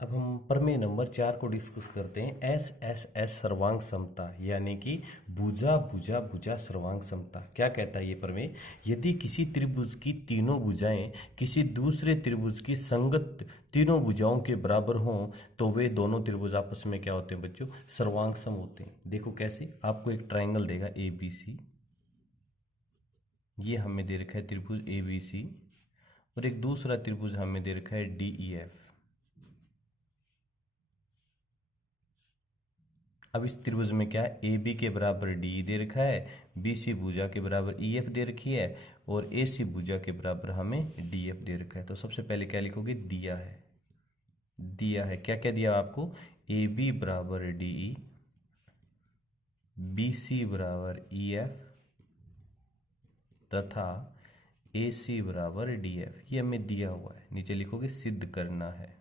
अब हम प्रमेय नंबर 4 को डिस्कस करते हैं। एस एस एस सर्वांग समता यानी कि भुजा भुजा भुजा सर्वांग समता। क्या कहता है ये प्रमेय? यदि किसी त्रिभुज की तीनों भुजाएं किसी दूसरे त्रिभुज की संगत तीनों भुजाओं के बराबर हों तो वे दोनों त्रिभुज आपस में क्या होते हैं बच्चों? सर्वांग सम होते हैं। देखो कैसे, आपको एक ट्राइंगल देगा ए बी सी, ये हमें दे रखा है त्रिभुज ए बी सी, और एक दूसरा त्रिभुज हमें दे रखा है डी ई एफ। अब इस त्रिभुज में क्या है? ए बी के बराबर डी दे रखा है, बी सी भुजा के बराबर ई एफ दे रखी है, और ए सी भुजा के बराबर हमें डी एफ दे रखा है। तो सबसे पहले क्या लिखोगे? दिया है। दिया है क्या क्या दिया आपको? ए बी बराबर डी ई, बी सी बराबर ई एफ तथा ए सी बराबर डी एफ। ये हमें दिया हुआ है। नीचे लिखोगे सिद्ध करना है।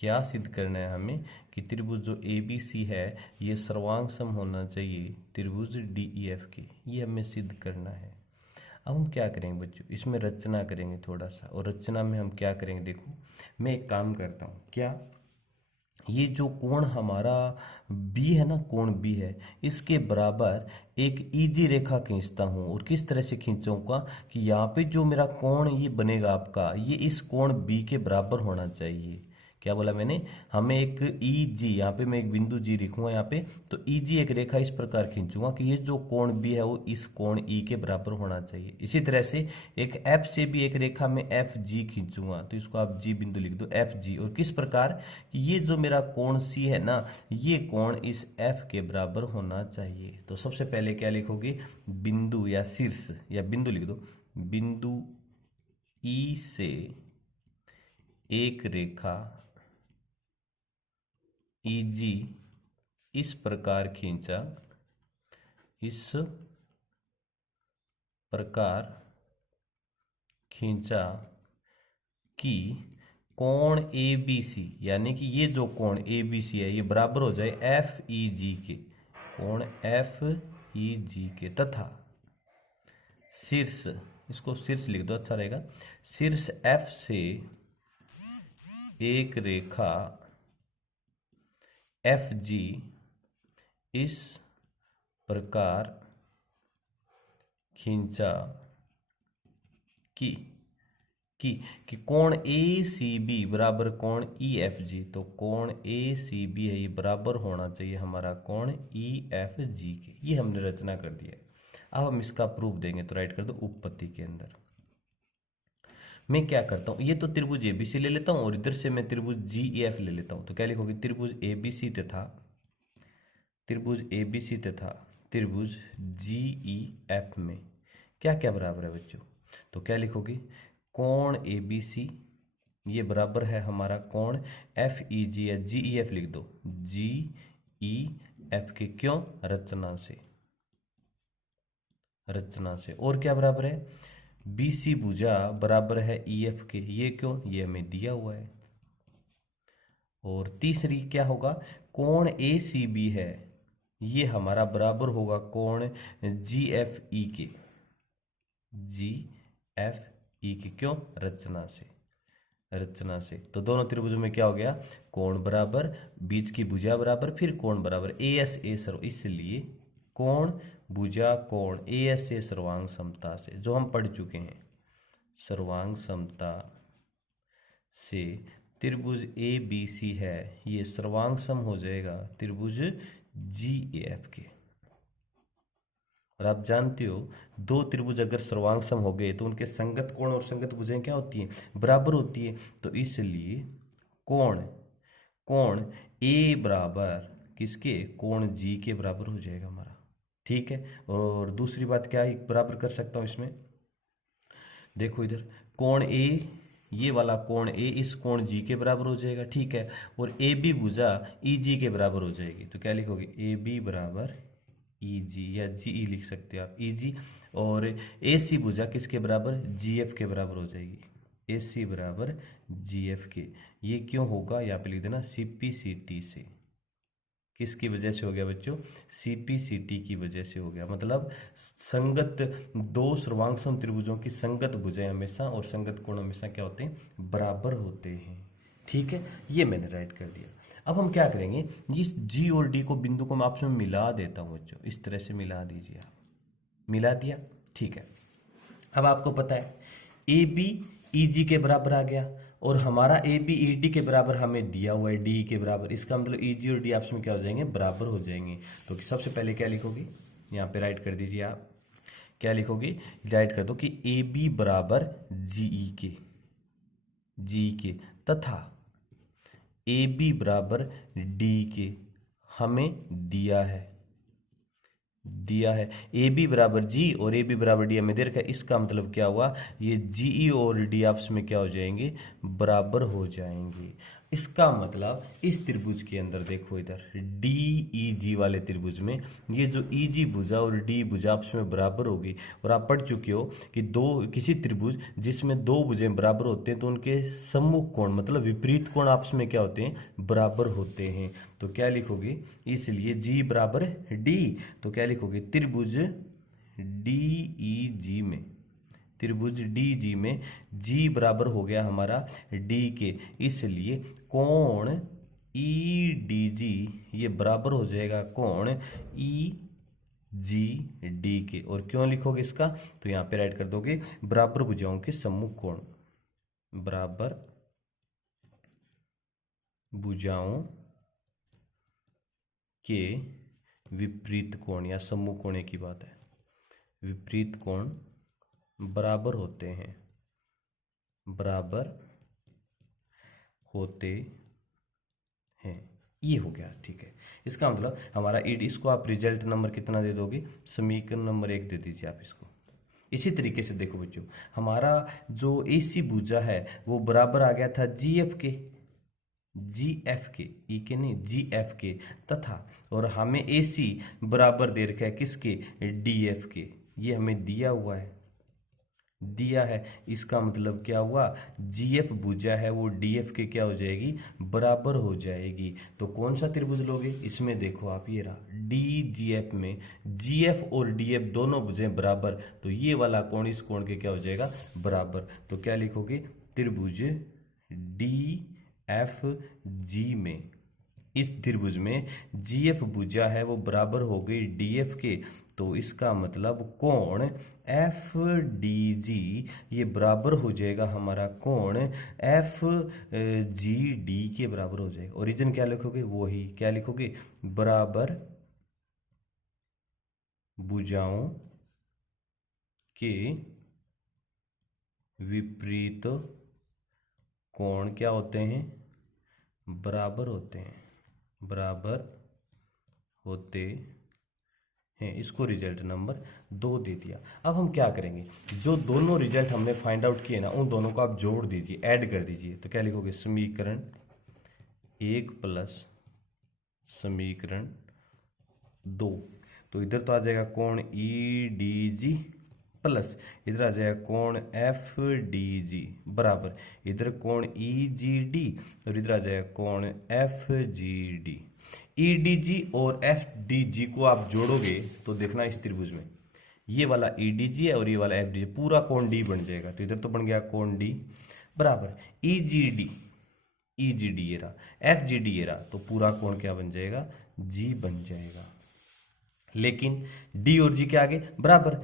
क्या सिद्ध करना है हमें? कि त्रिभुज जो ए बी सी है ये सर्वांग सम होना चाहिए त्रिभुज डी ई एफ के। ये हमें सिद्ध करना है। अब हम क्या करेंगे बच्चों? इसमें रचना करेंगे थोड़ा सा, और रचना में हम क्या करेंगे? देखो मैं एक काम करता हूँ। क्या? ये जो कोण हमारा बी है ना, कोण बी है, इसके बराबर एक ईजी रेखा खींचता हूँ। और किस तरह से खींचूंगा? कि यहाँ पे जो मेरा कोण ये बनेगा आपका, ये इस कोण बी के बराबर होना चाहिए। क्या बोला मैंने? हमें एक ई जी, यहाँ पे मैं एक बिंदु जी लिखूंगा यहाँ पे, तो ई जी एक रेखा इस प्रकार खींचूंगा कि ये जो कोण बी है वो इस कोण ई के बराबर होना चाहिए। इसी तरह से एक एफ से भी एक रेखा में एफ जी खींचूंगा, तो इसको आप जी बिंदु लिख दो, एफ जी। और किस प्रकार? ये जो मेरा कोण सी है ना, ये कोण इस एफ के बराबर होना चाहिए। तो सबसे पहले क्या लिखोगे? बिंदु या शीर्ष या बिंदु लिख दो। बिंदु ई से एक रेखा ईजी इस प्रकार खींचा, इस प्रकार खींचा कि कोण ए बी सी, यानी कि ये जो कोण ए बी सी है ये बराबर हो जाए एफ ई जी के, कोण एफ ई जी के, तथा शीर्ष, इसको शीर्ष लिख दो अच्छा रहेगा, शीर्ष एफ से एक रेखा एफ जी इस प्रकार खींचा कि कि कोण ए सी बी बराबर कोण ई एफ जी। तो कोण ए सी बी है ये बराबर होना चाहिए हमारा कोण ई एफ जी के। ये हमने रचना कर दिया है। अब हम इसका प्रूफ देंगे, तो राइट कर दो उपपत्ति के अंदर। मैं क्या करता हूँ, ये तो त्रिभुज ए बी सी ले लेता हूँ, और इधर से मैं त्रिभुज जी ई एफ ले लेता हूँ। तो क्या लिखोगे? त्रिभुज ए बी सी तथा त्रिभुज ए बी सी तथा त्रिभुज जी ई एफ में क्या क्या बराबर है बच्चों? तो क्या लिखोगे? कोण ए बी सी ये बराबर है हमारा कोण एफ ई जी, या जी ई एफ लिख दो, जी ई एफ के। क्यों? रचना से, रचना से। और क्या बराबर है? बी सी भुजा बराबर है ई एफ के। ये क्यों? ये हमें दिया हुआ है। और तीसरी क्या होगा? कोण ए सी बी है, ये हमारा बराबर होगा कोण जी एफ ई के, जी एफ ई के। क्यों? रचना से, रचना से। तो दोनों त्रिभुजों में क्या हो गया? कोण बराबर, बीच की भुजा बराबर, फिर कोण बराबर, ए एस ए सर्व। इसलिए कोण भुजा कोण ए एस ए सर्वांग समता से, जो हम पढ़ चुके हैं, सर्वांग समता से त्रिभुज ए बी सी है ये सर्वांग सम हो जाएगा त्रिभुज जी ए एफ के। और आप जानते हो दो त्रिभुज अगर सर्वांग सम हो गए तो उनके संगत कोण और संगत भुजाएं क्या होती हैं? बराबर होती है। तो इसलिए कोण कोण ए बराबर किसके? कोण जी के बराबर हो जाएगा हमारा। ठीक है। और दूसरी बात क्या है बराबर कर सकता हूं इसमें? देखो इधर कोण ए, ये वाला कोण ए इस कोण जी के बराबर हो जाएगा। ठीक है। और ए बी भुजा ई जी के बराबर हो जाएगी। तो क्या लिखोगे? ए बी बराबर ई जी, या जी ई लिख सकते हो आप, ई जी। और ए सी भुजा किसके बराबर? जी एफ के बराबर हो जाएगी, ए सी बराबर जी एफ के। ये क्यों होगा? यहाँ पे लिख देना सी पी सी टी से। किसकी वजह से हो गया बच्चों? CPCT की वजह से हो गया। मतलब संगत दो सर्वांगसम त्रिभुजों की संगत भुजाएं हमेशा और संगत कोण हमेशा क्या होते हैं? बराबर होते हैं। ठीक है, ये मैंने राइट कर दिया। अब हम क्या करेंगे, इस G और D को बिंदु को मैं आपस में मिला देता हूं बच्चों, इस तरह से मिला दीजिए आप। मिला दिया, ठीक है। अब आपको पता है AB EG के बराबर आ गया और हमारा AB ED के बराबर हमें दिया हुआ है D के बराबर। इसका मतलब EG और D आपस में क्या हो जाएंगे? बराबर हो जाएंगे। तो सबसे पहले क्या लिखोगे, यहाँ पे राइट कर दीजिए आप। क्या लिखोगे? राइट कर दो कि AB बराबर GE के तथा AB बराबर D के हमें दिया है ए बी बराबर जी और ए बी बराबर डी हमें दे रखा है। इसका मतलब क्या हुआ? ये जी और डी आपस में क्या हो जाएंगे? बराबर हो जाएंगे। इसका मतलब इस त्रिभुज के अंदर देखो, इधर डी ई जी वाले त्रिभुज में ये जो ई जी भुजा और डी भुजा आपस में बराबर होगी। और आप पढ़ चुके हो कि किसी त्रिभुज जिसमें दो भुजाएं बराबर होते हैं तो उनके सम्मुख कोण मतलब विपरीत कोण आपस में क्या होते हैं? बराबर होते हैं। तो क्या लिखोगे? इसलिए जी बराबर डी, तो क्या लिखोगे? त्रिभुज डी में जी बराबर हो गया हमारा डी के, इसलिए कोण ई डी जी ये बराबर हो जाएगा कोण ई जी डी के। और क्यों लिखोगे इसका? तो यहां पे राइट कर दोगे बराबर भुजाओं के सम्मुख कोण, बराबर भुजाओं के विपरीत कोण या सम्मुख कोण की बात है, विपरीत कोण बराबर होते हैं, ये हो गया। ठीक है, इसका मतलब हमारा इसको आप रिजल्ट नंबर कितना दे दोगे? समीकरण नंबर 1 दे दीजिए आप इसको। इसी तरीके से देखो बच्चों, हमारा जो AC भुजा है वो बराबर आ गया था GF के, ई के नहीं GF के, तथा और हमें AC बराबर दे रखा है किसके? DF के। ये हमें दिया है। इसका मतलब क्या हुआ? GF भुजा है वो DF के क्या हो जाएगी? बराबर हो जाएगी। तो कौन सा त्रिभुज लोगे? इसमें देखो आप, ये रहा DGF में GF और DF दोनों भुजाएं बराबर, तो ये वाला कोण इस कोण के क्या हो जाएगा? बराबर। तो क्या लिखोगे? त्रिभुज DFG में, इस त्रिभुज में GF भुजा है वो बराबर हो गई DF के, तो इसका मतलब कोण FDG ये बराबर हो जाएगा हमारा कोण FGD के बराबर हो जाएगा। ओरिजिन क्या लिखोगे? वही क्या लिखोगे? बराबर भुजाओं के विपरीत कोण क्या होते हैं? बराबर होते हैं, इसको रिजल्ट नंबर 2 दे दिया। अब हम क्या करेंगे, जो दोनों रिजल्ट हमने फाइंड आउट किए ना उन दोनों को आप जोड़ दीजिए, ऐड कर दीजिए। तो क्या लिखोगे? समीकरण 1 प्लस समीकरण 2। तो इधर तो आ जाएगा कोण EDG प्लस इधर आ जाएगा कोण FDG बराबर इधर कोण EGD और इधर आ जाएगा कोण FGD। EDG और FDG को आप जोड़ोगे तो देखना इस त्रिभुज में ये वाला EDG है और ये वाला FDG, पूरा कोण D बन जाएगा। तो इधर तो बन गया कोण D बराबर EGD ये रहा, FGD ये रहा, तो पूरा कोण क्या बन जाएगा? G बन जाएगा। लेकिन D और G के आगे बराबर,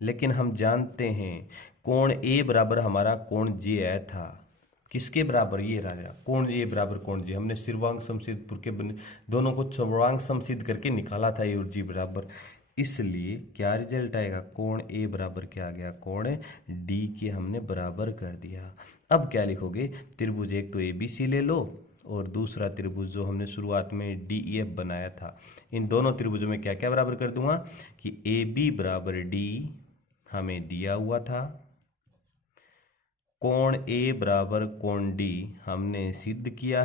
लेकिन हम जानते हैं कोण A बराबर हमारा कोण J आया था, किसके बराबर? ये रहा कोण A बराबर कोण J। हमने सर्वांग समसिद्ध के दोनों को सर्वांग समसिद्ध करके निकाला था, A और G बराबर। इसलिए क्या रिजल्ट आएगा? कोण A बराबर क्या आ गया? कोण D के हमने बराबर कर दिया। अब क्या लिखोगे? त्रिभुज एक तो ABC ले लो और दूसरा त्रिभुज जो हमने शुरुआत में DEF बनाया था, इन दोनों त्रिभुजों में क्या क्या बराबर कर दूंगा कि AB बराबर D हमें दिया हुआ था, कोण A बराबर कोण D हमने सिद्ध किया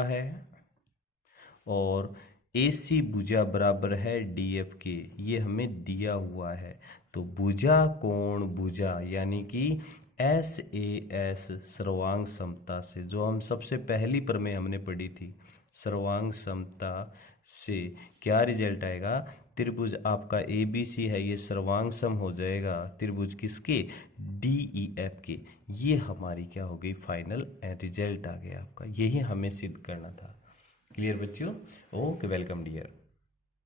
है और AC भुजा बराबर है DF के, ये हमें दिया हुआ है। तो भुजा कोण भुजा यानी कि SAS सर्वांग समता से, जो हम सबसे पहली प्रमेय हमने पढ़ी थी, सर्वांग समता से क्या रिजल्ट आएगा, त्रिभुज आपका ABC है ये सर्वांग सम हो जाएगा त्रिभुज किसके, DEF के। ये हमारी क्या हो गई, फाइनल रिजल्ट आ गया आपका, यही हमें सिद्ध करना था। क्लियर बच्चों? Okay, welcome dear.